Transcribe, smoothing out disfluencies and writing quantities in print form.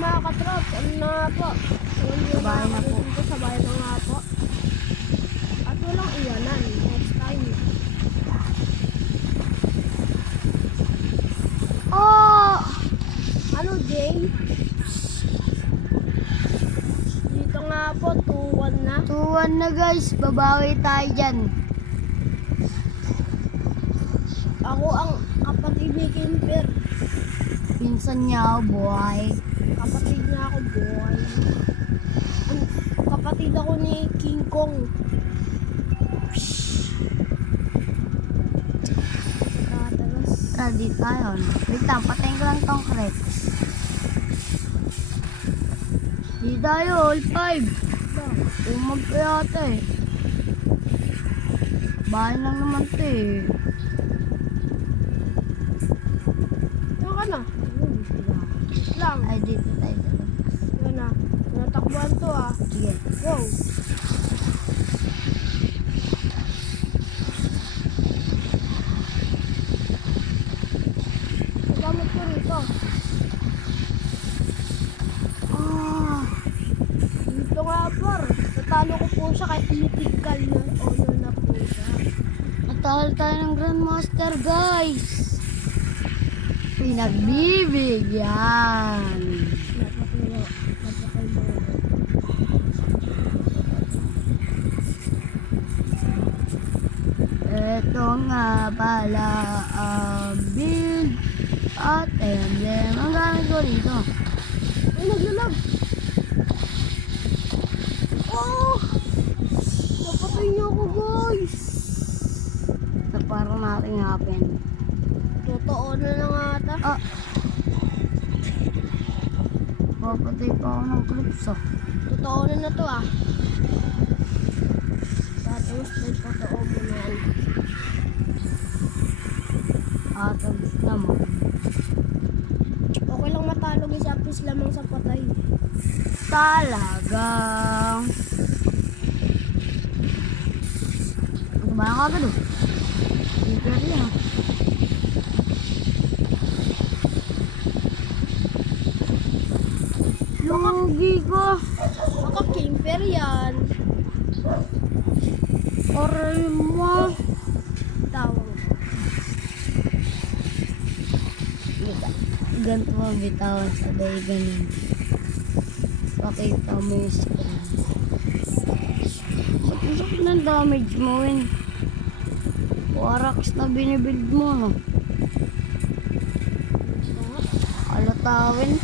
mga katrops, ano na nga po? Sabay na po. Sabay na nga po. At walang iwanan. Next time. Oh! Ano, Jay? Dito nga po, 2-1 na. 2-1 na guys, babawi tayo dyan. Ako ang kapatid ni Kimper. Pinsan niya ako, buhay. Kapatid niya ako, boy. Kapatid ako ni King Kong. Katagas. Ready tayo. No? Wait lang, patayin ko lang tong crepes. Di tayo, all 5. Umag pa yata eh. Bahay lang naman ito eh. Diyan ka na. Lang. Ay, dito tayo sa labas. Yan na. Natakbuhan to ah. Sige. Go. Nagamit ko rito. Ah, Dito nga par. Natalo ko po siya kay itigal na honor na po siya. natahal tayo ng Grandmaster guys. Pinagbibigyan. Napatuwa. Napatuwa. Ito nga pala ang build at emblem. Ang gamit ko rito. Ay, naglalag. Oh! Napatay niyo ako, guys. Ito parang nothing happen. Totoo na lang ata. Ah! Papatay pa ako ng clips ah. Totoo na to ah. Tapos may totoo mo na yan. Atoms naman. Okay lang matalo guys, at least lamang sa patay. Talagang. Ano ba ang agad oh? Super yan ah. Lugi ko. Baka Kimper yan. Aray mo. Tawag. Ganito mo bitawan sa day ganun. Pakita mo yung screen. Ba't ang sakit ng damage mo Win? Warax na binibuild mo no? Alatawin.